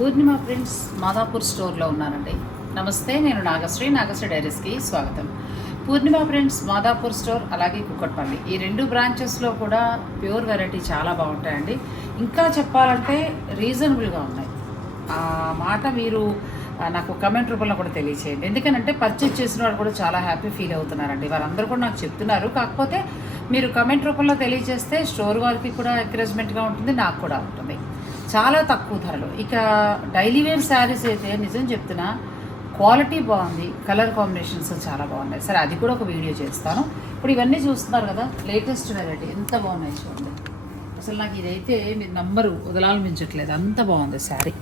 పూర్ణిమ prints Madhapur స్టోర్లో ఉన్నానండి. నమస్తే నేను నాగశ్రీ నాగశ్రీ డైరీస్కి స్వాగతం. పూర్ణిమ ప్రింట్స్ మాదాపూర్ స్టోర్ అలాగే కుక్కట్పల్లి. ఈ రెండు బ్రాంచెస్లో కూడా ప్యూర్ వెరైటీ చాలా బాగుంటాయండి. ఇంకా చెప్పాలంటే రీజనబుల్గా ఉన్నాయి. ఆ మాట మీరు నాకు కమెంట్ రూపంలో కూడా తెలియచేయండి. ఎందుకనంటే పర్చేజ్ చేసిన వాళ్ళు కూడా చాలా హ్యాపీ ఫీల్ అవుతున్నారండి. వారందరూ కూడా నాకు చెప్తున్నారు. కాకపోతే మీరు కమెంట్ రూపంలో తెలియజేస్తే స్టోర్ వారికి కూడా ఎంకరేజ్మెంట్గా ఉంటుంది నాకు కూడా ఉంటుంది. చాలా తక్కువ ధరలు. ఇక డైలీ వేర్ శారీస్ అయితే నిజం చెప్తున్నా క్వాలిటీ బాగుంది కలర్ కాంబినేషన్స్ చాలా బాగున్నాయి. సరే అది కూడా ఒక వీడియో చేస్తాను. ఇప్పుడు ఇవన్నీ చూస్తున్నారు కదా లేటెస్ట్ వెరైటీ ఎంత బాగున్నాయి చూడండి. అసలు నాకు ఇదైతే మీరు నంబరు వదలాలనిపించట్లేదు. అంత బాగుంది శారీ.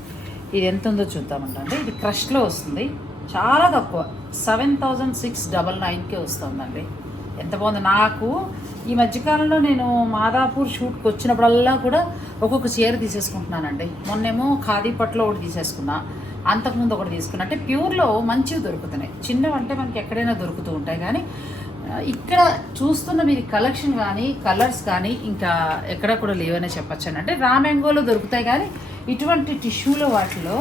ఇది ఎంత ఉందో చూద్దామంటే ఇది క్రష్లో వస్తుంది. చాలా తక్కువ. సెవెన్ థౌజండ్ సిక్స్ డబల్ నైన్కే వస్తుందండి. ఎంత బాగుంది? నాకు ఈ మధ్యకాలంలో నేను మాదాపూర్ షూట్కి వచ్చినప్పుడల్లా కూడా ఒక్కొక్క చీర తీసేసుకుంటున్నానండి. మొన్నేమో ఖాదీ పట్లో ఒకటి తీసేసుకున్నా అంతకుముందు ఒకటి తీసుకున్నా. అంటే ప్యూర్లో మంచివి దొరుకుతున్నాయి. చిన్నవి అంటే మనకి ఎక్కడైనా దొరుకుతూ ఉంటాయి కానీ ఇక్కడ చూస్తున్న మీరు కలెక్షన్ కానీ కలర్స్ కానీ ఇంకా ఎక్కడ కూడా లేవనే చెప్పచ్చండి. అంటే రా మ్యాంగోలో దొరుకుతాయి కానీ ఇటువంటి టిష్యూలో వాటిలో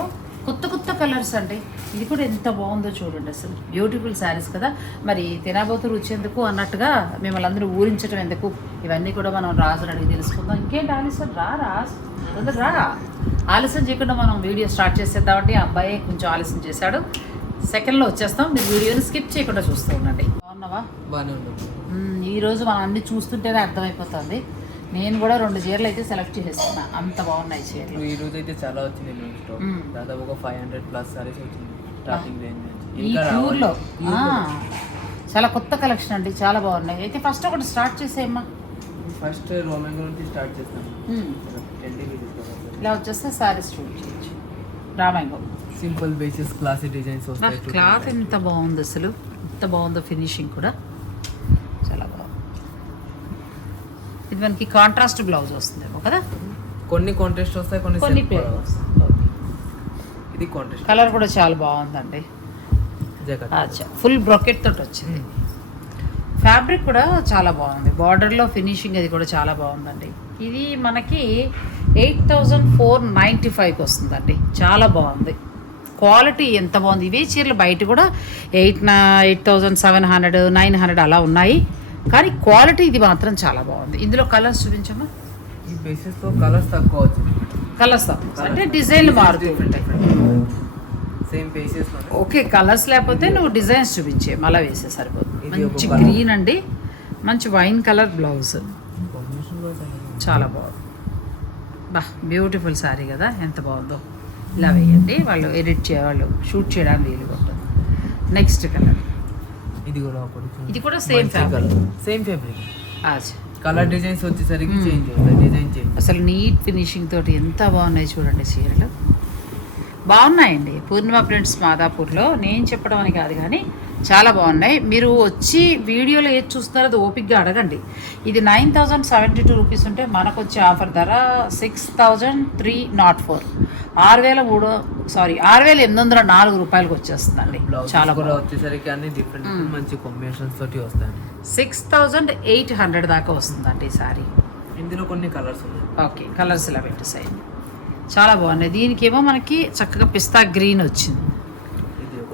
కొత్త కొత్త కలర్స్ అండి. ఇది కూడా ఎంత బాగుందో చూడండి అసలు. బ్యూటిఫుల్ శారీస్ కదా. మరి తినబోతు రుచి ఎందుకు అన్నట్టుగా మిమ్మల్ని అందరూ ఊరించడం ఎందుకు? ఇవన్నీ కూడా మనం రాజుని అడిగి తెలుసుకుందాం. ఇంకేంటి ఆలస్యం? రా రాజ్ తొందర రా. ఆలస్యం చేయకుండా మనం వీడియో స్టార్ట్ చేసేద్దామంటే ఆ అబ్బాయి కొంచెం ఆలస్యం చేశాడు. సెకండ్లో వచ్చేస్తాం. మీరు వీడియోని స్కిప్ చేయకుండా చూస్తూ ఉండండి. బాగున్నావా? బాగానే ఉంటుంది మ్మ్, ఈ రోజు మనం అన్ని చూస్తుంటేనే అర్థమైపోతుంది. నేను కూడా రెండు చీరలు అయితే సెలెక్ట్ చేసేస్తున్నా అంత బాగున్నాయి చీరలు. ఈ రోజు అయితే చాలా వచ్చింది. దాదాపు ఒక ఫైవ్ హండ్రెడ్ ప్లస్ సారీస్ వచ్చింది. స్టార్టింగ్ రేంజ్ ఈ ప్యూర్లో. చాలా కొత్త కలెక్షన్ అండి. చాలా బాగున్నాయి. అయితే ఫస్ట్ ఒకటి స్టార్ట్ చేసేయమ్మా. ఫస్ట్ రోమెంగో నుంచి స్టార్ట్ చేస్తాం. ఇలా వచ్చేస్తే శారీస్ చూడ చేయొచ్చు రామాంగో సింపుల్ బేసిస్ క్లాసీ డిజైన్స్ వస్తాయి. క్లాత్ ఎంత బాగుంది అసలు. ఎంత బాగుందో ఫినిషింగ్ కూడా. చాలా ఇది మనకి కాంట్రాస్ట్ బ్లౌజ్ వస్తుందేమో కదా? కొన్ని కాంటెస్ట్ వస్తాయి కొన్ని కొన్ని. ఇది కాంటెస్ట్ కలర్ కూడా చాలా బాగుందండి. అచ్చా ఫుల్ బ్రొకెట్ తోటి వచ్చింది. ఫ్యాబ్రిక్ కూడా చాలా బాగుంది. బార్డర్లో ఫినిషింగ్ అది కూడా చాలా బాగుందండి. ఇది మనకి ఎయిట్ థౌజండ్ ఫోర్ నైంటీ ఫైవ్కి వస్తుందండి. చాలా బాగుంది. క్వాలిటీ ఎంత బాగుంది. ఇవే చీరలు బయట కూడా eight eight thousand seven hundred nine hundred అలా ఉన్నాయి. కానీ క్వాలిటీ ఇది మాత్రం చాలా బాగుంది. ఇందులో కలర్స్ చూపించమ్మా. ఈ బేసిస్తో కలర్స్ తక్కువ వచ్చింది కలర్స్ అంటే డిజైన్లు మారుతూ ఉంటాయి సేమ్ బేసిస్ ఓకే కలర్స్ లేకపోతే నువ్వు డిజైన్స్ చూపించే మళ్ళీ వేసే సరిపోతుంది. మంచి. గ్రీన్ అండి. మంచి వైన్ కలర్ బ్లౌజ్. చాలా బాగుంది. బా బ్యూటిఫుల్ శారీ కదా ఎంత బాగుందో. ఇలా వేయండి. వాళ్ళు ఎడిట్ చేయాలి షూట్ చేయడానికి వీలుగా ఉంటుంది. నెక్స్ట్ కలర్ ఇది కూడా ఒకటి ఇది కూడా same fabric same fabric colour designs వచ్చేసరికి. చేంజ్ అవుతాయి డిజైన్ చేంజ్ అసలు నీట్ ఫినిషింగ్ తోటి ఎంత బాగున్నాయి చూడండి చీరలు. బాగున్నాయండి. పూర్ణిమ ప్రింట్స్ మాదాపూర్లో. నేను చెప్పడం అని కాదు కానీ చాలా బాగున్నాయి. మీరు వచ్చి వీడియోలో ఏది చూస్తున్నారో అది ఓపిక్గా అడగండి. ఇది nine thousand seventy two rupees ఉంటే మనకు వచ్చే ఆఫర్ ధర six thousand three naught four. ఆరు వేల మూడు సారీ ఆరు వేల ఎనిమిది వందల నాలుగు రూపాయలకు వచ్చేస్తుందండి. చాలా కూడా వచ్చేసరికి అన్ని డిఫరెంట్. మంచి కాంబినేషన్స్ తోటి వస్తాయి. సిక్స్ థౌజండ్ ఎయిట్ హండ్రెడ్ దాకా వస్తుందండి ఈ సారీ. ఇందులో కొన్ని కలర్స్ ఉన్నాయి. ఓకే కలర్స్ ఇలా పెట్టేసాయండి. చాలా బాగున్నాయి. దీనికేమో మనకి చక్కగా పిస్తా గ్రీన్ వచ్చింది.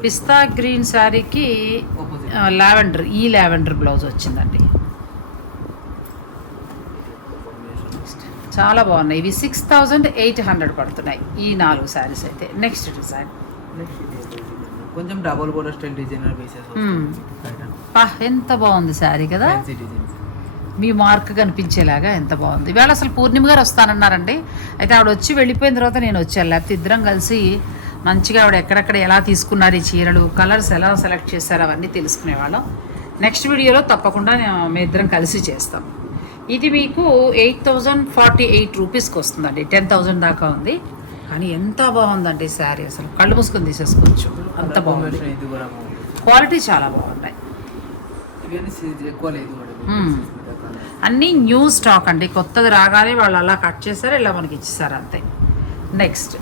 పిస్తా గ్రీన్ శారీకి. లావెండర్ ఈ లావెండర్ బ్లౌజ్ వచ్చిందండి. చాలా బాగున్నాయి. ఇవి సిక్స్ థౌజండ్ ఎయిట్ హండ్రెడ్ పడుతున్నాయి. ఈ నాలుగు శారీస్ అయితే. Next design. కొంచెం డబుల్ బోర్డర్ స్టైల్ డిజైనర్. పా ఎంత బాగుంది శారీ కదా. మీ మార్క్ కనిపించేలాగా ఎంత బాగుంది. ఇవాళ అసలు పూర్ణిమ గారు వస్తానన్నారండి. అయితే ఆవిడ వచ్చి వెళ్ళిపోయిన తర్వాత నేను వచ్చాను. లేకపోతే ఇద్దరం కలిసి మంచిగా ఆవిడ ఎక్కడెక్కడ ఎలా తీసుకున్నారు ఈ చీరలు కలర్స్ ఎలా సెలెక్ట్ చేశారు అవన్నీ తెలుసుకునేవాళ్ళం నెక్స్ట్ వీడియోలో తప్పకుండా నేను- మీ ఇద్దరం కలిసి చేస్తాం. ఇది మీకు ఎయిట్ థౌజండ్ ఫార్టీ ఎయిట్ రూపీస్కి వస్తుందండి. టెన్ థౌజండ్ దాకా ఉంది. కానీ ఎంత బాగుందండి శారీ అసలు. కళ్ళు మూసుకొని తీసేసుకోవచ్చు. అంత బాగుంది. క్వాలిటీ చాలా బాగున్నాయి. ఎక్కువ లేదు మ్మ్. అన్నీ న్యూ స్టాక్ అండి. కొత్తది రాగానే వాళ్ళు అలా కట్ చేశారు ఇలా మనకి ఇచ్చేసారు అంతే. నెక్స్ట్.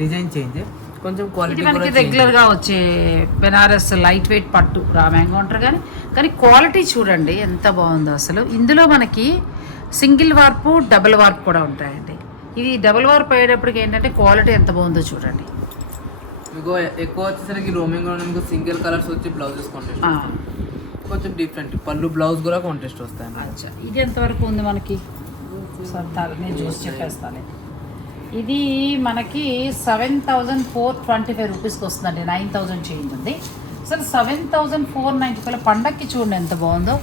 డిజైన్ చేంజ్ కొంచెం క్వాలిటీ మనకి రెగ్యులర్గా వచ్చే బెనారస్ లైట్ వెయిట్ పట్టు రామ్యాంగో అంటారు కానీ కానీ క్వాలిటీ చూడండి ఎంత బాగుందో అసలు. ఇందులో మనకి సింగిల్ వార్పు డబుల్ వార్పు కూడా ఉంటాయండి. ఇది డబుల్ వార్ప్ అయ్యేటప్పటికి ఏంటంటే క్వాలిటీ ఎంత బాగుందో చూడండి. మీకు ఎక్కువ వచ్చేసరికి రోమింగ్ సింగిల్ కలర్స్ వచ్చి బ్లౌజెస్ కొంచెం డిఫరెంట్ పళ్ళు బ్లౌజ్ కూడా కాంటెస్ట్ వస్తాయి. అచ్చా. ఇది ఎంతవరకు ఉంది మనకి? నేను చూసి చెప్పేస్తాను ఇది మనకి seven thousand four twenty five రూపీస్కి వస్తుందండి. నైన్ థౌజండ్ చేంజ్ ఉంది. అసలు seven thousand four ninety five పండక్కి చూడండి ఎంత బాగుందో.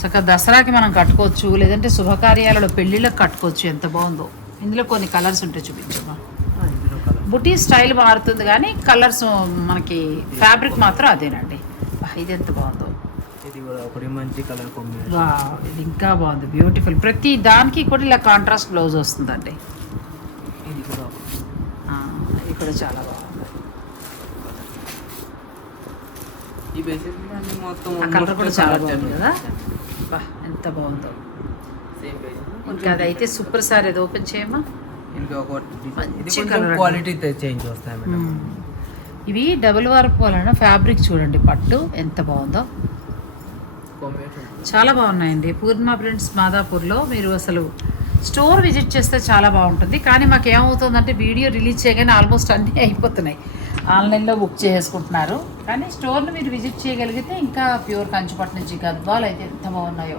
చక్కగా దసరాకి మనం కట్టుకోవచ్చు లేదంటే శుభకార్యాలలో పెళ్ళిళ్ళకి కట్టుకోవచ్చు ఎంత బాగుందో. ఇందులో కొన్ని కలర్స్ ఉంటాయి చూపించమ్మా. బుటీ స్టైల్ మారుతుంది కానీ కలర్స్ మనకి ఫ్యాబ్రిక్ మాత్రం అదేనండి. ఇది ఎంత బాగుందో. ఒకటి మంచి కలర్ కాంబినేషన్ ఇది ఇంకా బాగుంది. బ్యూటిఫుల్ ప్రతి దానికి కూడా ఇలా కాంట్రాస్ట్ బ్లౌజ్ వస్తుందండి. ఇది కూడా ఇది కూడా చాలా బాగుంది. ఈ బేసిక్ అన్ని మొత్తం ఆ కలర్ కూడా చాలా బాగుంది కదా? బా ఎంత బాగుందో. ఇంకా అదైతే సూపర్ సార్ అది ఓపెన్ చేయమా. క్వాలిటీ చేంజ్ వస్తాయి మేడం ఇవి డబుల్ వార్ప్ వలన ఫ్యాబ్రిక్ చూడండి పట్టు ఎంత బాగుందో. చాలా బాగున్నాయండి. పూర్ణిమ ప్రింట్స్ మాదాపూర్లో మీరు అసలు స్టోర్ విజిట్ చేస్తే చాలా బాగుంటుంది. కానీ మాకు ఏమవుతుందంటే వీడియో రిలీజ్ చేయగానే ఆల్మోస్ట్ అన్నీ అయిపోతున్నాయి. ఆన్లైన్లో బుక్ చేసుకుంటున్నారు కానీ స్టోర్ని మీరు విజిట్ చేయగలిగితే ఇంకా ప్యూర్ కంచిపట్టు నుంచి గద్వాలు అయితే ఎంత బాగున్నాయో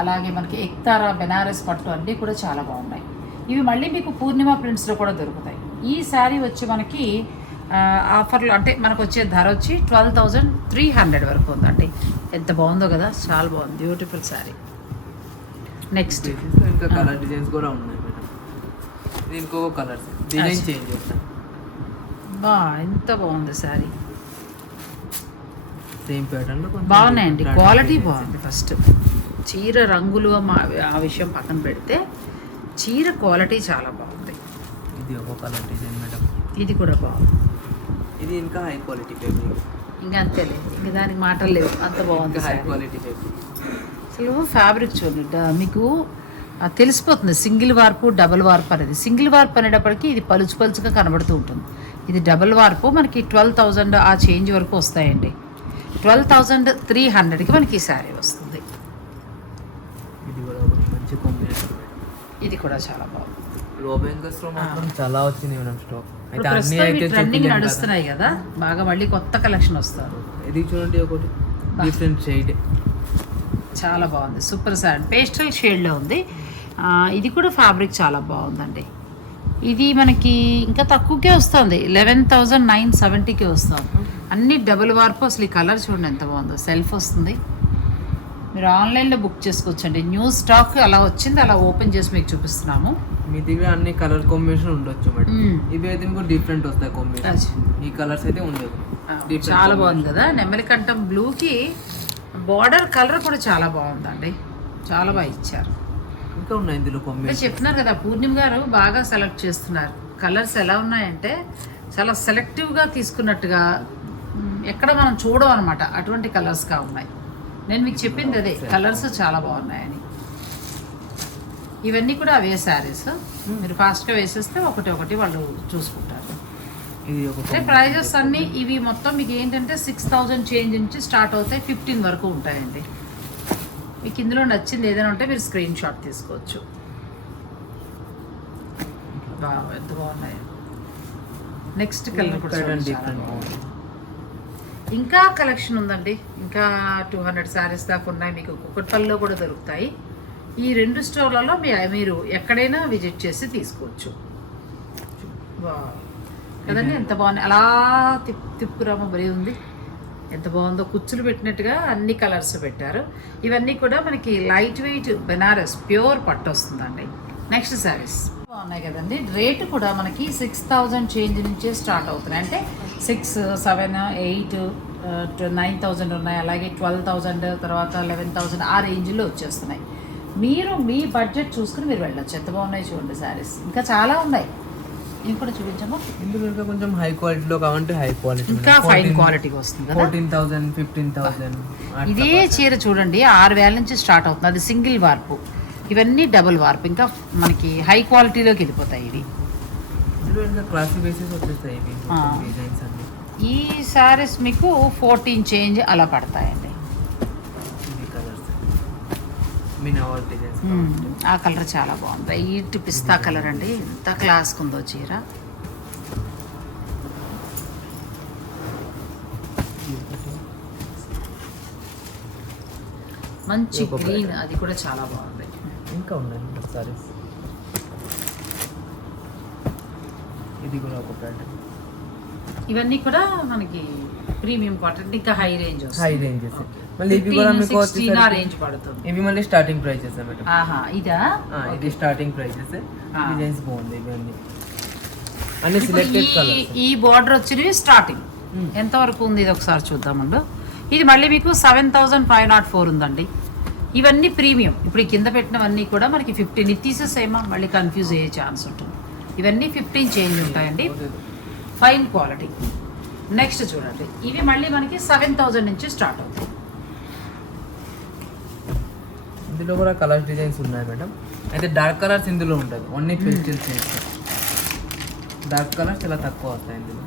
అలాగే మనకి ఎక్తారా బెనారస్ పట్టు అన్నీ కూడా చాలా బాగున్నాయి. ఇవి మళ్ళీ మీకు పూర్ణిమ ప్రింట్స్లో కూడా దొరుకుతాయి. ఈ శారీ వచ్చి మనకి ఆఫర్లో అంటే మనకు వచ్చే ధర వచ్చి ట్వెల్వ్ థౌజండ్ త్రీ హండ్రెడ్ వరకు ఉందండి. ఎంత బాగుందో కదా చాలా బాగుంది. బ్యూటిఫుల్ శారీ నెక్స్ట్ ఇంకా కలర్ డిజైన్స్ కూడా ఉన్నాయి ఇంకొక కలర్స్ డిజైన్ చేంజ్ బా ఎంత బాగుంది శారీ సేమ్ ప్యాటర్న్లో కొంచెం బాగున్నాయండి. క్వాలిటీ. బాగుంది ఫస్ట్ చీర రంగులు మా- ఆ విషయం పక్కన పెడితే చీర క్వాలిటీ చాలా బాగుంది. ఇది ఒక కలర్ డిజైన్ మేడం. ఇది కూడా బాగుంది. ఇది ఇంకా హై క్వాలిటీ ఫేబ్రిక్ ఇంకా అంతేలే ఇంకా దానికి మాటలు లేవు. అంత బాగుంది హై. క్వాలిటీ ఫేబ్రిక్ అసలు ఫ్యాబ్రిక్ చూడండి మీకు తెలిసిపోతుంది సింగిల్ వార్పు డబుల్ వార్పు అనేది. సింగిల్ వార్పు అనేటప్పటికి ఇది పలుచు పలుచుగా కనబడుతూ ఉంటుంది. ఇది డబుల్ వార్పు మనకి ట్వెల్వ్ థౌజండ్ ఆ చేంజ్ వరకు వస్తాయండి. ట్వెల్వ్ థౌజండ్ త్రీ హండ్రెడ్కి మనకి ఈ శారీ వస్తుంది. ఇది కూడా చాలా బాగుంది. లో బెంగస్లో మాత్రం చాలా వచ్చింది మేడం స్టాక్ ఇప్పుడు అయితే అన్ని ప్రస్తుతం అయితే ట్రెండింగ్ చూపించాం కదా. నడుస్తున్నాయి కదా బాగా మళ్ళీ కొత్త కలెక్షన్ వస్తారు. ఇది చూడండి ఒకటి. డిఫరెంట్ షేడ్ చాలా బాగుంది సూపర్ సారీ పేస్టల్ షేడ్లో ఉంది. ఇది కూడా ఫ్యాబ్రిక్ చాలా బాగుందండి. ఇది మనకి ఇంకా తక్కువకే వస్తుంది లెవెన్ థౌజండ్ నైన్ సెవెంటీకి వస్తాం అన్ని డబుల్ వార్పు అసలు ఈ కలర్ చూడండి ఎంత బాగుందో. సెల్ఫ్ వస్తుంది. మీరు ఆన్లైన్లో బుక్ చేసుకోవచ్చండి. న్యూ స్టాక్ అలా వచ్చింది అలా ఓపెన్ చేసి మీకు చూపిస్తున్నాము. మీదివి అన్ని కలర్ కాంబినేషన్ ఉండొచ్చు మేడం. ఇవి అయితే మీకు డిఫరెంట్ వస్తాయి కాంబినేషన్. ఈ కలర్స్ అయితే ఉండవు. Different చాలా. బాగుంది కదా? నెమలి కంఠం బ్లూకి బార్డర్ కలర్ కూడా చాలా బాగుందండి. చాలా బాగా ఇచ్చారు. ఇంకా ఉన్నాయి ఇందులో కాంబినేషన్ చెప్తున్నారు కదా పూర్ణిమ గారు బాగా సెలెక్ట్ చేస్తున్నారు. కలర్స్ ఎలా ఉన్నాయంటే చాలా సెలెక్టివ్గా తీసుకున్నట్టుగా మ్, ఎక్కడ మనం చూడం అనమాట అటువంటి కలర్స్గా ఉన్నాయి. నేను మీకు చెప్పింది అదే కలర్స్ చాలా బాగున్నాయని. ఇవన్నీ కూడా అవే శారీస్. మీరు ఫాస్ట్గా వేసేస్తే ఒకటి ఒకటి వాళ్ళు చూసుకుంటారు. అంటే ప్రైజెస్ అన్నీ ఇవి మొత్తం మీకు ఏంటంటే సిక్స్ థౌజండ్ చేంజ్ నుంచి స్టార్ట్ అవుతాయి ఫిఫ్టీన్ వరకు ఉంటాయండి. మీకు ఇందులో నచ్చింది ఏదైనా ఉంటే మీరు స్క్రీన్ షాట్ తీసుకోవచ్చు. బాగా ఎంత బాగున్నాయి. నెక్స్ట్ కలర్ కూడా. ఇంకా కలెక్షన్ ఉందండి. ఇంకా టూ హండ్రెడ్ శారీస్ దాకా ఉన్నాయి మీకు. కుక్కట్పల్లిలో కూడా దొరుకుతాయి. ఈ రెండు స్టోర్లలో మీ మీరు ఎక్కడైనా విజిట్ చేసి తీసుకోవచ్చు. కదండి ఎంత బాగుంది. అలా తిప్ తిప్పుకురామ బరి ఉంది. ఎంత బాగుందో కుచ్చులు పెట్టినట్టుగా అన్ని కలర్స్ పెట్టారు. ఇవన్నీ కూడా మనకి లైట్ వెయిట్ బెనారస్ ప్యూర్ పట్టు వస్తుందండి. Next sarees. బాగున్నాయి కదండి. రేటు కూడా మనకి సిక్స్ థౌజండ్ చేంజ్ నుంచే స్టార్ట్ అవుతున్నాయి. అంటే six seven eight nine thousand ఉన్నాయి. అలాగే ట్వెల్వ్ థౌజండ్ తర్వాత లెవెన్ థౌజండ్ ఆ రేంజ్లో వచ్చేస్తున్నాయి. మీరు మీ బడ్జెట్ చూసుకుని మీరు వెళ్ళొచ్చు. ఎంత బాగున్నాయి చూడండి శారీస్ ఇంకా చాలా ఉన్నాయి. ఇవి కూడా చూపించమ్మా. ఇందులో ఇంకా కొంచెం హై క్వాలిటీలో కావాలంటే హై క్వాలిటీ ఇంకా ఫైన్ క్వాలిటీగా వస్తుంది కదా? ఫోర్టీన్ థౌసండ్ ఫిఫ్టీన్ థౌసండ్ ఇదే చీర చూడండి ఆరు వేల నుంచి స్టార్ట్ అవుతుంది. అది సింగిల్ వార్పు ఇవన్నీ డబుల్ వార్పు ఇంకా మనకి హై క్వాలిటీలోకి వెళ్ళిపోతాయి ఇవి. క్లాసిక్ బేసిస్ వచ్చేస్తాయి ఈ సారీస్ మీకు ఫోర్టీన్ చేంజ్ అలా పడతాయండి ఇవి కలర్స్ మినావర్ డిజైన్స్ మ్మ్. ఆ కలర్ చాలా బాగుంది. వైట్ పిస్తా కలర్ అండి. ఎంత క్లాస్కి ఉందో చీర. మంచి గ్రీన్ అది కూడా చాలా బాగుంది. ఇంకా ఉన్నాయి సారీస్ ఇది కూడా ఒక ప్యాటర్న్ ఇవన్నీ కూడా మనకి ప్రీమియం కాటన్ ఇంకా హై రేంజ్ హై రేంజెస్ మళ్ళీ ఇవి కూడా మీకు రేంజ్ పడుతుంది. ఇవి మళ్ళీ స్టార్టింగ్ ప్రైజెస్ మేడం. ఆహా ఇదా? ఇది స్టార్టింగ్ ప్రైజెస్. డిజైన్స్ బాగుంది ఇవన్నీ అన్ని. సిలెక్టెడ్ కలర్స్ ఈ బార్డర్ వచ్చినవి స్టార్టింగ్ మ్మ్. ఎంత వరకు ఉంది ఇది ఒకసారి చూద్దామండు. ఇది మళ్ళీ మీకు seven thousand five naught four ఉందండి. ఇవన్నీ ప్రీమియం ఇప్పుడు ఈ కింద పెట్టినవన్నీ కూడా మనకి ఫిఫ్టీన్ ఇది తీసేసేమా మళ్ళీ కన్ఫ్యూజ్ అయ్యే ఛాన్స్ ఉంటుంది. ఇవన్నీ ఫిఫ్టీన్ చేంజ్ ఉంటాయండి. ఫైన్ క్వాలిటీ నెక్స్ట్ చూడండి. ఇవి మళ్ళీ మనకి సెవెన్ థౌజండ్ నుంచి స్టార్ట్ అవుతాయి. ఇందులో కూడా కలర్స్ డిజైన్స్ ఉన్నాయి మేడం. అయితే డార్క్ కలర్స్ ఇందులో ఉంటుంది only pastel shades dark colours చాలా తక్కువ వస్తాయి ఇందులో.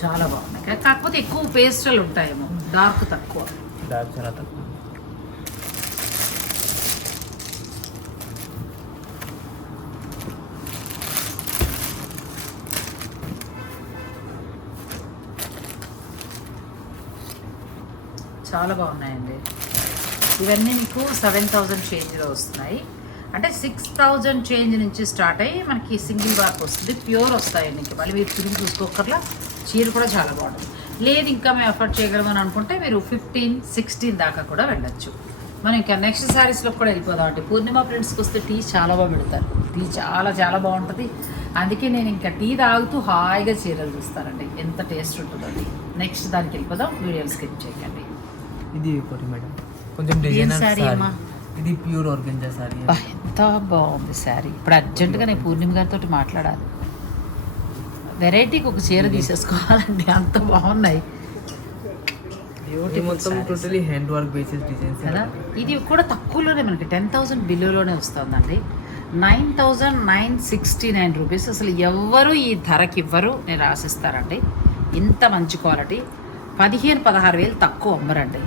చాలా బాగున్నాయి. కాకపోతే ఎక్కువ పేస్టల్ ఉంటాయేమో. డార్క్ తక్కువ. డార్క్ చాలా తక్కువ. చాలా బాగున్నాయండి. ఇవన్నీ మీకు సెవెన్ థౌజండ్ చేంజ్లో వస్తున్నాయి. అంటే సిక్స్ థౌజండ్ చేంజ్ నుంచి స్టార్ట్ అయ్యి మనకి సింగిల్ వర్క్ వస్తుంది. ప్యూర్ వస్తాయండి ఇంకా మళ్ళీ మీరు తిరిగి చూసుకోకర్లా చీర కూడా చాలా బాగుంటుంది. లేదు ఇంకా మేము ఎఫర్ట్ చేయగలమని అనుకుంటే మీరు ఫిఫ్టీన్ సిక్స్టీన్ దాకా కూడా వెళ్ళొచ్చు. మనం ఇంకా నెక్స్ట్ శారీస్లో కూడా వెళ్ళిపోదామండి పూర్ణిమ ఫ్రెండ్స్కి వస్తే టీ చాలా బాగా పెడతారు. టీ చాలా చాలా బాగుంటుంది. అందుకే నేను ఇంకా టీ తాగుతూ హాయిగా చీరలు చూస్తానండి. ఎంత టేస్ట్ ఉంటుందో నెక్స్ట్ దానికి వెళ్ళిపోదాం. వీడియోలు స్కిప్ చేయకండి. ఇది ఒకటి మేడం. కొంచెం డిజైనర్ సారీ? ఇది ప్యూర్ ఆర్గంజా సారీ ఎంత బాగుంది శారీ ఇప్పుడు అర్జెంటుగా నేను పూర్ణిమ గారితో మాట్లాడాలి. వెరైటీకి ఒక చీర తీసేసుకోవాలండి. అంత బాగున్నాయి. ఇది మొత్తం totally hand work basis designs కదా? ఇది కూడా తక్కువలోనే మనకి టెన్ థౌసండ్ బిలోలోనే వస్తుందండి. Nine thousand nine sixty nine rupees అసలు ఎవ్వరు ఈ ధరకి ఇవ్వరు నేను రాసిస్తారండి ఇంత మంచి క్వాలిటీ పదిహేను పదహారు వేలు తక్కువ అమ్మరండి.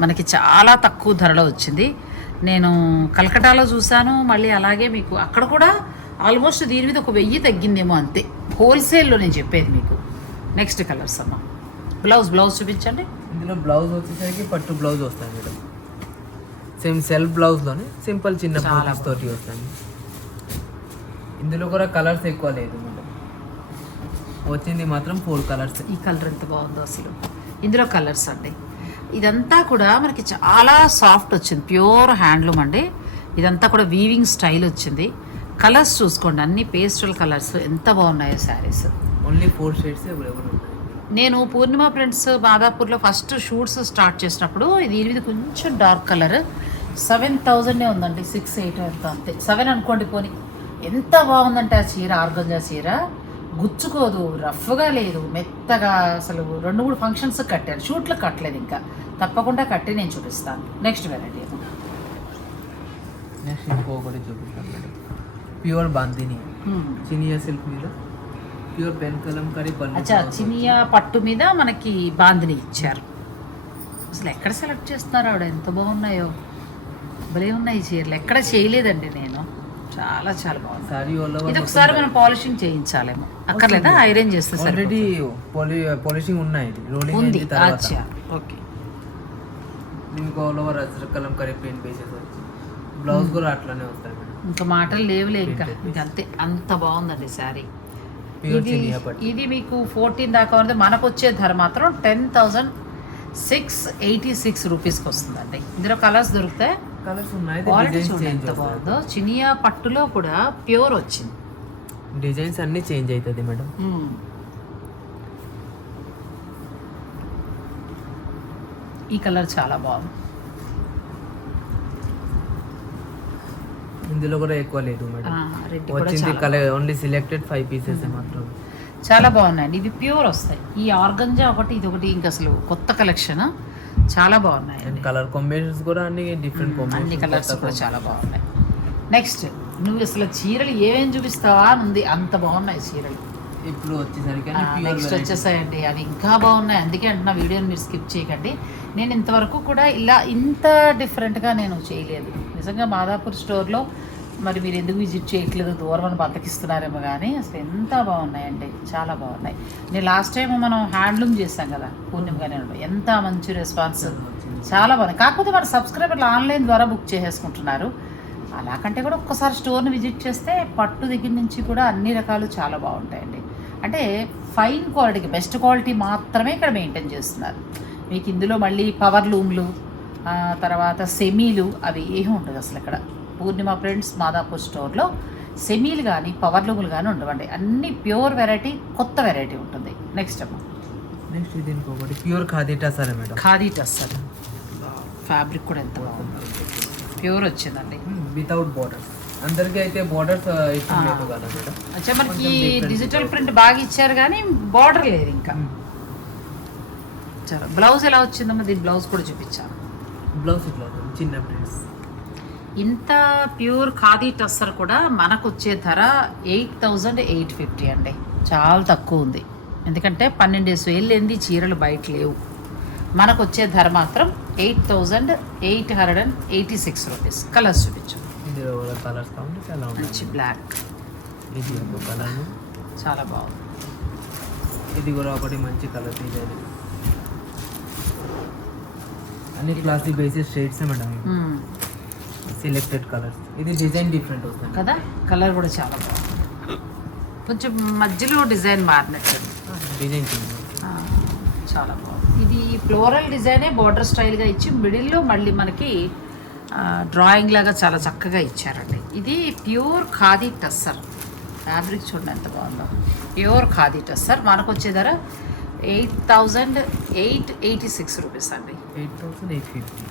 మనకి చాలా తక్కువ ధరలో వచ్చింది. నేను కలకటాలో చూశాను మళ్ళీ అలాగే మీకు అక్కడ కూడా ఆల్మోస్ట్ దీని మీద ఒక వెయ్యి తగ్గిందేమో అంతే. హోల్సేల్లో నేను చెప్పేది మీకు. నెక్స్ట్ కలర్స్ అమ్మ. బ్లౌజ్ బ్లౌజ్ చూపించండి. ఇందులో బ్లౌజ్ వచ్చేసరికి పట్టు బ్లౌజ్ వస్తాయి మేడం. సేమ్ సెల్ఫ్ బ్లౌజ్లోనే సింపుల్ చిన్న బూటీస్ తోటి వస్తాయి. ఇందులో కూడా కలర్స్ ఎక్కువ లేదు మేడం. వచ్చింది మాత్రం ఫోర్ కలర్స్ ఈ కలర్ ఎంత బాగుందో అసలు. ఇందులో కలర్స్ అండి. ఇదంతా కూడా మనకి చాలా సాఫ్ట్ వచ్చింది. ప్యూర్ హ్యాండ్లూమ్ అండి. ఇదంతా కూడా వీవింగ్ స్టైల్ వచ్చింది. కలర్స్ చూసుకోండి. అన్ని పేస్టల్ కలర్స్ ఎంత బాగున్నాయో శారీస్ ఓన్లీ ఫోర్ షేడ్స్ నేను పూర్ణిమ ఫ్రెండ్స్ మాదాపూర్లో ఫస్ట్ షూట్స్ స్టార్ట్ చేసినప్పుడు ఇది ఇది కొంచెం డార్క్ కలర్ సెవెన్ థౌజండే ఉందండి. సిక్స్ ఎయిట్ అంతే సెవెన్ అనుకోండి పోనీ. ఎంత బాగుందంటే ఆ చీర ఆర్గంజా చీర. గుచ్చుకోదు రఫ్గా లేదు. మెత్తగా అసలు రెండు మూడు ఫంక్షన్స్ కట్టాను షూట్లో కట్టలేదు ఇంకా. తప్పకుండా కట్టి నేను చూపిస్తాను. నెక్స్ట్ వెరైటీ నెక్స్ట్ ఇంకొకటి చూపిస్తాను ప్యూర్ బాందిని చినియా సిల్క్ మీద. ప్యూర్ పెన్ కలంకారీ పళ్ళు అచ్చా చినియా పట్టు మీద మనకి బాందిని ఇచ్చారు. అసలు ఎక్కడ సెలెక్ట్ చేస్తున్నారు ఆవిడ? ఎంత బాగున్నాయో. భలే ఉన్నాయి చీరలు. ఎక్కడ చేయలేదండి నేను. చాలా చాలా బాగుంది. సారీ ఇది ఒకసారి మనం పాలిషింగ్ చేయించాలేమో. అక్కర్లేదా? ఐరన్ చేస్తే ఆల్రెడీ. పాలిషింగ్ ఉన్నాయి. ఇది రోలింగ్ ఉంది. అచ్చా. ఓకే. దీనికి all over Kalamkari paint bases వచ్చి. బ్లౌజ్ కూడా అట్లానే వస్తాయి ఇంకా మాటలు లేవులే ఇంకా. ఇంకా అంతే. అంత బాగుందండి శారీ. ప్యూర్ ఇది ఇది మీకు ఫోర్టీన్ దాకా ఉంది మనకు వచ్చే ధర మాత్రం ten thousand six eighty six రూపీస్కి వస్తుందండి. ఇందులో కలర్స్ దొరుకుతాయి. కలర్స్ ఉన్నాయి క్వాలిటీ చూడండి ఎంత బాగుందో. చినియా పట్టులో కూడా ప్యూర్ వచ్చింది. డిజైన్స్ అన్ని చేంజ్ అవుతుంది మేడం. ఈ కలర్ చాలా బాగుంది. ఇందులో కూడా ఎక్కువ లేదు మేడం. వచ్చింది colour only selected five pieces మాత్రం. చాలా బాగున్నాయండి. ఇవి ప్యూర్ వస్తాయి. ఈ ఆర్గంజా ఒకటి ఇది ఒకటి ఇంకా అసలు కొత్త కలెక్షన్ చాలా అండ్ బాగున్నాయండి కలర్ కాంబినేషన్స్ కూడా అన్ని డిఫరెంట్ అన్ని కలర్స్ కూడా చాలా బాగున్నాయి. నెక్స్ట్ నువ్వు అసలు చీరలు ఏమేమి చూపిస్తావా అని ఉంది. అంత బాగున్నాయి చీరలు. ఇప్పుడు వచ్చేసరికి నెక్స్ట్ వచ్చేసాయండి. అవి ఇంకా బాగున్నాయి. అందుకే అంటున్నా వీడియోని మీరు స్కిప్ చేయకండి. నేను ఇంతవరకు కూడా ఇలా ఇంత డిఫరెంట్గా నేను చేయలేదు. నిజంగా మాదాపూర్ స్టోర్లో మరి మీరు ఎందుకు విజిట్ చేయట్లేదు? దూరం అని బతకిస్తున్నారేమో కానీ అసలు ఎంత బాగున్నాయండి చాలా బాగున్నాయి. నేను లాస్ట్ టైం మనం హ్యాండ్లూమ్ చేశాం కదా పూర్ణిమగానే ఎంత మంచి రెస్పాన్స్. చాలా బాగుంది కాకపోతే మన సబ్స్క్రైబర్లు ఆన్లైన్ ద్వారా బుక్ చేసేసుకుంటున్నారు. అలా కంటే కూడా ఒక్కసారి స్టోర్ని విజిట్ చేస్తే పట్టు దగ్గర నుంచి కూడా అన్ని రకాలు చాలా బాగుంటాయండి. అంటే ఫైన్ క్వాలిటీకి బెస్ట్ క్వాలిటీ మాత్రమే ఇక్కడ మెయింటైన్ చేస్తున్నారు. మీకు ఇందులో మళ్ళీ పవర్ లూమ్లు తర్వాత సెమీలు అవి ఏమీ ఉండదు అసలు ఇక్కడ. పూర్ణిమ ఫ్రెండ్స్ మాదాపూర్ స్టోర్లో సెమీలు కానీ పవర్ లూములు కానీ ఉండవండి. అన్ని ప్యూర్ వెరైటీ కొత్త వెరైటీ ఉంటుంది. నెక్స్ట్ అమ్మ. నెక్స్ట్ దీనికి ప్యూర్ ఖాదీ టసరే మేడం ఖాదీ టస్సర్ ఫ్యాబ్రిక్ కూడా ఎంత బాగుంది ప్యూర్ వచ్చిందండి. వితౌట్ బోర్డర్స్ అందరికీ అయితే బోర్డర్స్ మేడం అచ్చా మనకి డిజిటల్ ప్రింట్ బాగా ఇచ్చారు కానీ బార్డర్ లేదు ఇంకా. చాలా బ్లౌజ్ ఎలా వచ్చిందమ్మా? దీని బ్లౌజ్ కూడా చూపించాను బ్లౌజ్ ఉంటుంది, చిన్న ప్రింట్స్ ఇంత ప్యూర్ ఖాదీ టస్సర్ కూడా మనకు వచ్చే ధర ఎయిట్ థౌజండ్ ఎయిట్ ఫిఫ్టీ అండి. చాలా తక్కువ ఉంది. ఎందుకంటే పన్నెండేసి వేలు చీరలు బయట లేవు. మనకు వచ్చే ధర మాత్రం eight thousand eight hundred and eighty six rupees. Colours చూపించు. మంచి బ్లాక్. ఇది ఒక కలర్ చాలా బాగుంది. ఇది కూడా ఒకటి మంచి కలర్ డిజైన్. అన్ని classy bases shades madam. Selected colours ఇది డిజైన్ డిఫరెంట్ వస్తుంది. కదా? కలర్ కూడా చాలా బాగుంది. కొంచెం మధ్యలో డిజైన్ మారినట్టు. డిజైన్ చాలా బాగుంది. ఇది ఫ్లోరల్ డిజైనే బార్డర్ స్టైల్గా ఇచ్చి మిడిల్లో మళ్ళీ మనకి డ్రాయింగ్ లాగా చాలా చక్కగా ఇచ్చారండి. ఇది ప్యూర్ ఖాదీ టస్సర్. ఫ్యాబ్రిక్ చూడండి ఎంత బాగుందో. ప్యూర్ ఖాదీ టస్సర్. మనకు వచ్చే ధర eight thousand eight eighty six rupees అండి. Eight thousand eight fifty.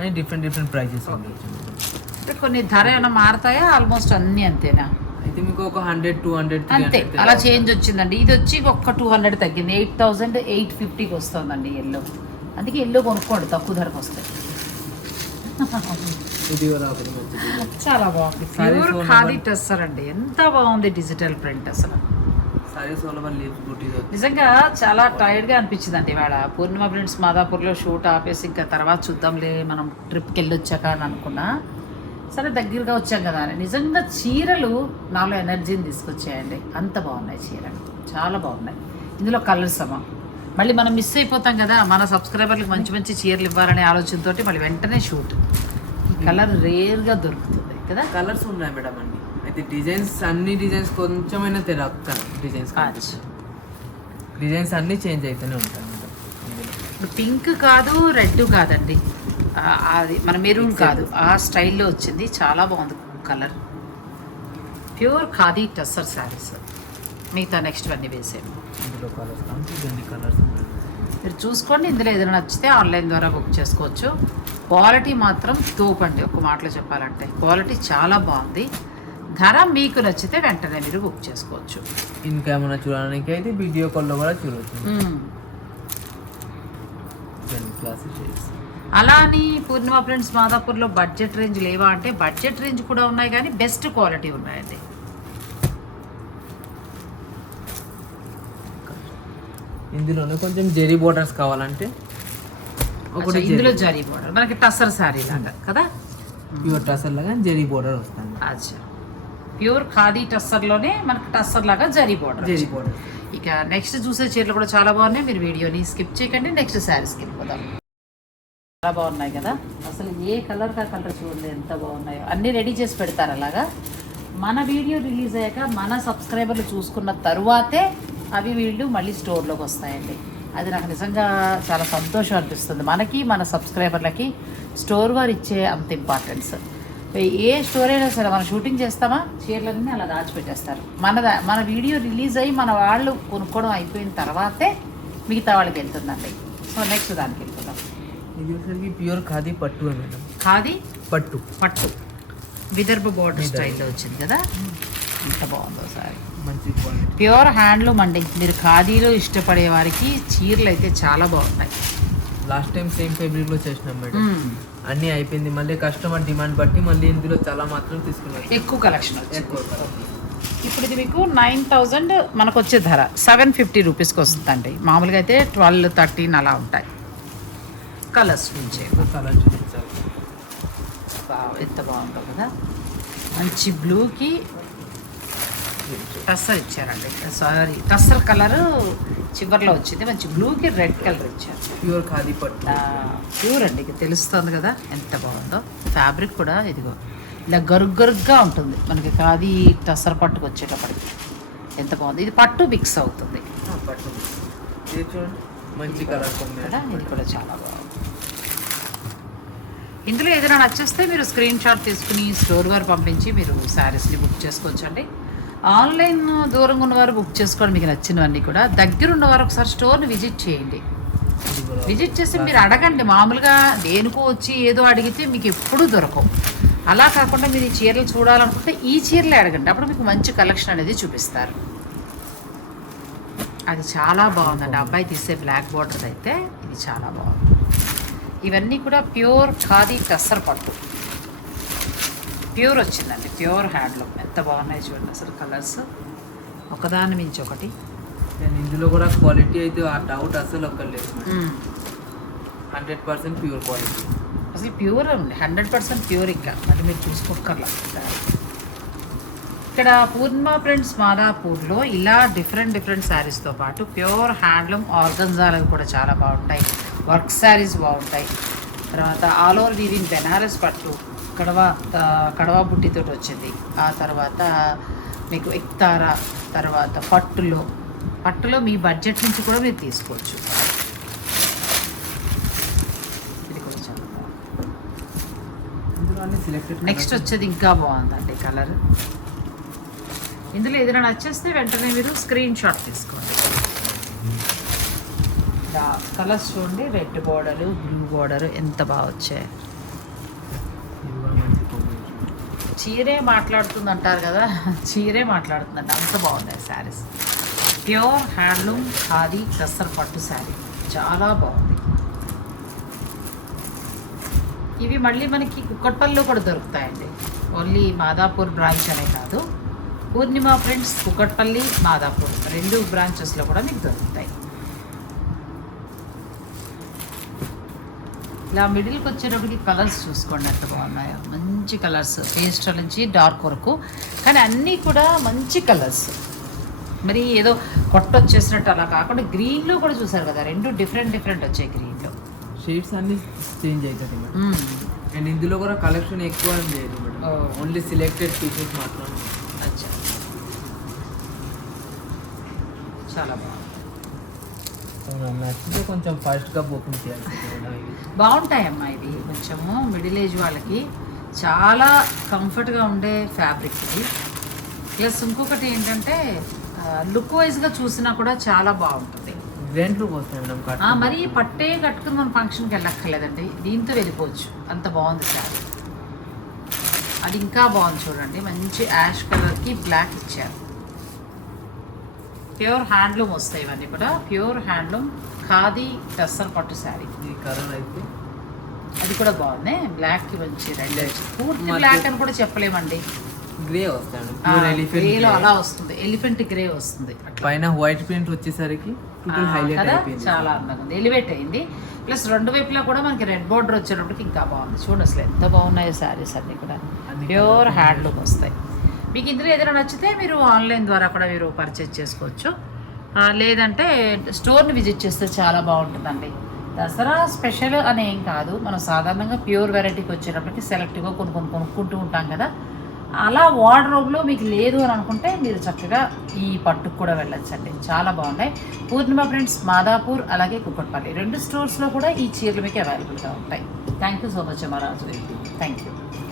అని డిఫరెంట్ డిఫరెంట్ ప్రైజెస్ అంటే కొన్ని ధర ఏమైనా మారుతాయా? ఆల్మోస్ట్ అన్నీ అంతేనా? అయితే మీకు ఒక హండ్రెడ్ టూ హండ్రెడ్ అంతే. అలా చేంజ్ వచ్చిందండి. ఇది వచ్చి ఒక్క టూ హండ్రెడ్ తగ్గింది. ఎయిట్ థౌజండ్ ఎయిట్ ఫిఫ్టీకి వస్తుందండి ఎల్లో అందుకే ఎల్లో కొనుక్కోండి తక్కువ ధరకు వస్తాయి. చాలా బాగుంది. ప్యూర్ ఖాదీ. టెస్సర్ అండి. ఎంత బాగుంది డిజిటల్ ప్రింట్ అసలు. నిజంగా చాలా టైర్డ్గా అనిపించింది అండి ఇవాళ. పూర్ణిమ ఫ్రెండ్స్ మాదాపూర్లో షూట్ ఆపేసి ఇంకా తర్వాత చూద్దాంలే మనం ట్రిప్కి వెళ్ళి వచ్చాక అని అనుకున్నా. సరే దగ్గరగా వచ్చాం కదా అని. నిజంగా చీరలు నాలో ఎనర్జీని తీసుకొచ్చాయండి. అంత బాగున్నాయి చీరలు. చాలా బాగున్నాయి. ఇందులో కలర్స్ అమ్మా. మళ్ళీ మనం మిస్ అయిపోతాం కదా మన సబ్స్క్రైబర్లకు మంచి మంచి చీరలు ఇవ్వాలనే ఆలోచనతోటి మళ్ళీ వెంటనే షూట్ ఈ కలర్ రేర్గా దొరుకుతుంది కదా. కలర్స్ ఉన్నాయి మేడం అన్ని. అయితే డిజైన్స్ అన్ని డిజైన్స్ కొంచెమైనా తెర డిజైన్స్. డిజైన్స్ అన్ని చేంజ్ అయితేనే ఉంటాయి పింక్ కాదు రెడ్ కాదండి. అది మన మెరూన్ కాదు. ఆ స్టైల్లో వచ్చింది. చాలా బాగుంది కలర్. ప్యూర్ ఖాదీ టస్సర్ శారీస్. మిగతా నెక్స్ట్ అన్నీ వేసాము ఇందులో కలర్స్ ఇవన్నీ మీరు చూసుకోండి. ఇందులో ఏదైనా నచ్చితే ఆన్లైన్ ద్వారా బుక్ చేసుకోవచ్చు. క్వాలిటీ మాత్రం తోపండి. ఒక మాటలో చెప్పాలంటే. క్వాలిటీ చాలా బాగుంది. ధర మీకు నచ్చితే వెంటనే మీరు బుక్ చేసుకోవచ్చు. ఇంకా ఏమైనా చూడడానికి అయితే వీడియో కాల్లో కూడా చూడవచ్చు అలా అని పూర్ణిమ ఫ్రెండ్స్ మాదాపూర్లో బడ్జెట్ రేంజ్ లేవా అంటే బడ్జెట్ రేంజ్ కూడా ఉన్నాయి కానీ బెస్ట్ క్వాలిటీ ఉన్నాయండి. ఇందులోనే కొంచెం జెరీ బోర్డర్స్ కావాలంటే ఒకటి ఇందులో జరీ బోర్డర్. మనకి టసర్ శారీ లాగా కదా? ప్యూర్ టసర్ లాగా జెరీ బోర్డర్ వస్తుంది. అచ్చా. ప్యూర్ ఖాదీ టస్సర్లోనే మనకి టస్సర్ లాగా జరీ బోర్డర్ జెరీ బోర్డర్. ఇక నెక్స్ట్ చూసే చీరలు కూడా చాలా బాగున్నాయి. మీరు వీడియోని స్కిప్ చేయకండి నెక్స్ట్ శారీస్కి వెళ్ళిపోదాం. చాలా బాగున్నాయి కదా? అసలు ఏ కలర్ కా కలర్ చూడండి ఎంత బాగున్నాయో. అన్నీ రెడీ చేసి పెడతారు అలాగా? మన వీడియో రిలీజ్ అయ్యాక మన సబ్స్క్రైబర్లు చూసుకున్న తరువాతే అవి వీళ్ళు మళ్ళీ స్టోర్లోకి వస్తాయండి. అది నాకు నిజంగా చాలా సంతోషం అనిపిస్తుంది. మనకి మన సబ్స్క్రైబర్లకి స్టోర్ వారు ఇచ్చే అంత ఇంపార్టెన్స్ ఏ స్టోర్ అయినా సరే మనం షూటింగ్ చేస్తామా? చీరలన్నీ అలా దాచిపెట్టేస్తారు. మన మన వీడియో రిలీజ్ అయ్యి మన వాళ్ళు కొనుక్కోవడం అయిపోయిన తర్వాతే మిగతా వాళ్ళకి వెళ్తుందండి. సో నెక్స్ట్ దానికి వెళ్ళిపోదాం ఇది వచ్చేసరికి ప్యూర్ ఖాదీ పట్టు మేడం? ఖాదీ? పట్టు. పట్టు. విదర్భ బార్డర్. స్టైల్లో వచ్చింది కదా? ఎంత బాగుందో సారీ. మంచి ప్యూర్ హ్యాండ్లూమ్ అండి. మీరు ఖాదీలో ఇష్టపడే వారికి చీరలు అయితే చాలా బాగున్నాయి. లాస్ట్ టైం సేమ్ ఫేబ్రిక్లో చేసినాం మేడం. అన్నీ అయిపోయింది. మళ్ళీ కస్టమర్ డిమాండ్ బట్టి మళ్ళీ ఇందులో చాలా మాత్రం తీసుకున్నారు ఎక్కువ కలెక్షన్ ఎక్కువ ఇప్పుడు ఇది మీకు నైన్ థౌజండ్ మనకు వచ్చే ధర. సెవెన్ ఫిఫ్టీ రూపీస్కి వస్తుందండి. మామూలుగా అయితే ట్వెల్వ్ థర్టీన్ అలా ఉంటాయి. కలర్స్ నుంచి. కలర్ చూపించాలి. ఎంత బాగుంటుంది కదా. మంచి బ్లూకి టస్సర్ ఇచ్చారండి. సారీ టస్సర్ కలర్ చివర్లో వచ్చింది. మంచి బ్లూకి రెడ్ కలర్ ఇచ్చారు. ప్యూర్ ఖాదీ పట్టు. ప్యూర్ అండి. ఇక తెలుస్తుంది కదా ఎంత బాగుందో. ఫ్యాబ్రిక్ కూడా ఇదిగో ఇలా గరుగ్ గరుగ్గా ఉంటుంది. మనకి కాది టస్సర్ పట్టుకు వచ్చేటప్పటికి. ఎంత బాగుంది. ఇది పట్టు మిక్స్ అవుతుంది. పట్టు మంచి కలర్ కదా ఇది కూడా చాలా బాగుంది. ఇందులో ఏదైనా నచ్చేస్తే మీరు స్క్రీన్ షాట్ తీసుకుని స్టోర్ వారు పంపించి మీరు శారీస్ని బుక్ చేసుకోవచ్చు అండి ఆన్లైన్ దూరంగా ఉన్నవారు బుక్ చేసుకోవడం మీకు నచ్చినవన్నీ కూడా దగ్గర ఉన్నవారు ఒకసారి స్టోర్ని విజిట్ చేయండి. విజిట్ చేసి మీరు అడగండి. మామూలుగా దేనికో వచ్చి ఏదో అడిగితే మీకు ఎప్పుడూ దొరకవు. అలా కాకుండా మీరు ఈ చీరలు చూడాలనుకుంటే ఈ చీరలే అడగండి. అప్పుడు మీకు మంచి కలెక్షన్ అనేది చూపిస్తారు. అది చాలా బాగుందండి. అబ్బాయి తీసే బ్లాక్ బార్డర్ అయితే ఇది చాలా బాగుంది. ఇవన్నీ కూడా ప్యూర్ ఖాదీ టస్సర్ పట్టు ప్యూర్ వచ్చిందండి ప్యూర్ హ్యాండ్లూమ్. ఎంత బాగున్నాయి చూడండి అసలు కలర్స్. ఒకదాని మించి ఒకటి. అండ్ ఇందులో కూడా క్వాలిటీ అయితే ఆ డౌట్ అసలు ఒక్కర్లేదు. Hundred percent pure quality. అసలు ప్యూర్ ఉంది హండ్రెడ్ పర్సెంట్ ప్యూర్ ఇంకా. అది మీరు చూసుకోక్కర్లా. ఇక్కడ పూర్ణిమ ఫ్రెండ్స్ మాదాపూర్లో ఇలా డిఫరెంట్ డిఫరెంట్ శారీస్తో పాటు ప్యూర్ హ్యాండ్లూమ్ ఆర్గన్జాలవి కూడా చాలా బాగుంటాయి. వర్క్ శారీస్ బాగుంటాయి. తర్వాత ఆల్ ఓవర్ వీవింగ్ బెనారస్ పట్టు కడవ కడవ బుట్టితో వచ్చింది. ఆ తర్వాత మీకు ఎక్తారా తర్వాత పట్టులో పట్టులో మీ బడ్జెట్ నుంచి కూడా మీరు తీసుకోవచ్చు. నెక్స్ట్ వచ్చేది ఇంకా బాగుందండి కలర్. ఇందులో ఏదైనా నచ్చేస్తే వెంటనే మీరు స్క్రీన్ షాట్ తీసుకోండి. కలర్స్ చూడండి. రెడ్ బోర్డరు బ్లూ బోర్డర్ ఎంత బాగా వచ్చాయి. చీరే మాట్లాడుతుంది అంటారు కదా. చీరే మాట్లాడుతుందండి అంత బాగున్నాయి శారీస్. ప్యూర్ హ్యాండ్లూమ్ ఖాదీ దసర్ పట్టు శారీ. చాలా బాగుంది. ఇవి మళ్ళీ మనకి కుక్కట్పల్లిలో కూడా దొరుకుతాయండి. ఓన్లీ మాదాపూర్ బ్రాంచ్ అనే కాదు. పూర్ణిమ ఫ్రెండ్స్ కుక్కట్పల్లి మాదాపూర్. రెండు బ్రాంచెస్లో కూడా మీకు దొరుకుతాయి. ఇలా మిడిల్కి వచ్చేటప్పటికి కలర్స్ చూసుకోండి ఎంత బాగున్నాయో. మంచి కలర్స్ పేస్టల్ నుంచి డార్క్ వరకు. కానీ అన్నీ కూడా మంచి కలర్స్. మరి ఏదో కొట్ట వచ్చేసినట్టు అలా కాకుండా గ్రీన్లో కూడా చూసారు కదా రెండు డిఫరెంట్ డిఫరెంట్ వచ్చాయి గ్రీన్లో. షేడ్స్ అన్ని చేంజ్ అవుతుంది అండ్ ఇందులో కూడా కలెక్షన్ ఎక్కువ ఏం లేదు మేడం. ఓ. ఓన్లీ సెలెక్టెడ్ పీసెస్ అచ్చా. చాలా బాగుంది. నచ్చితే కొంచెం ఫాస్ట్గా బుకింగ్ ఇవి బాగుంటాయమ్మా ఇవి. కొంచెము మిడిల్ ఏజ్ వాళ్ళకి చాలా కంఫర్ట్గా ఉండే ఫ్యాబ్రిక్ ఇది ప్లస్ ఇంకొకటి ఏంటంటే లుక్ వైజ్గా చూసినా కూడా చాలా బాగుంటుంది. కట్ ఆ, మరి పట్టే కట్టుకుని మనం ఫంక్షన్కి వెళ్ళక్కర్లేదండి. దీంతో వెళ్ళిపోవచ్చు. అంత బాగుంది శారీ. అది ఇంకా బాగుంది చూడండి. మంచి యాష్ కలర్కి బ్లాక్ ఇచ్చారు. ప్యూర్ హ్యాండ్లూమ్ వస్తాయి ఇవన్నీ కూడా. ప్యూర్ హ్యాండ్లూమ్ ఖాదీ టస్సర్ పట్టు శారీ. ఈ కలర్ అయితే. అది కూడా బాగుంది. బ్లాక్ మంచి రెడ్ పూర్తి బ్లాక్ అని కూడా చెప్పలేమండి. గ్రే ఎలిఫెంట్ గ్రేలో అలా వస్తుంది. ఎలిఫెంట్ గ్రే వస్తుంది. పైన వైట్ ప్రింట్ వచ్చేసరికి కదా? చాలా అందంగా ఉంది. ఎలివేట్ అయింది. ప్లస్ రెండు వైపులా కూడా మనకి రెడ్ బోర్డర్ వచ్చేటప్పటికి ఇంకా బాగుంది. చూడండి అసలు ఎంత బాగున్నాయో శారీస్ అన్నీ కూడా. ప్యూర్ colour హ్యాండ్ లుక్ వస్తాయి. మీకు ఇందులో ఏదైనా నచ్చితే మీరు ఆన్లైన్ ద్వారా కూడా మీరు పర్చేజ్ చేసుకోవచ్చు. లేదంటే స్టోర్ని విజిట్ చేస్తే చాలా బాగుంటుందండి. దసరా స్పెషల్ అని ఏం కాదు. మనం సాధారణంగా ప్యూర్ వెరైటీకి వచ్చేటప్పటికి సెలెక్టివ్గా కొన్ని కొన్ని కొనుక్కుంటూ ఉంటాం కదా. అలా వార్డ్రోబ్లో మీకు లేదు అని అనుకుంటే మీరు చక్కగా ఈ పట్టుకు కూడా వెళ్ళొచ్చండి. చాలా బాగున్నాయి. పూర్ణిమ ప్రింట్స్ మాదాపూర్ అలాగే కుక్కట్పల్లి. రెండు స్టోర్స్లో కూడా ఈ చీరలు మీకు అవైలబుల్గా ఉంటాయి. థ్యాంక్ యూ సో మచ్ అమ్మ రాజు థ్యాంక్ యూ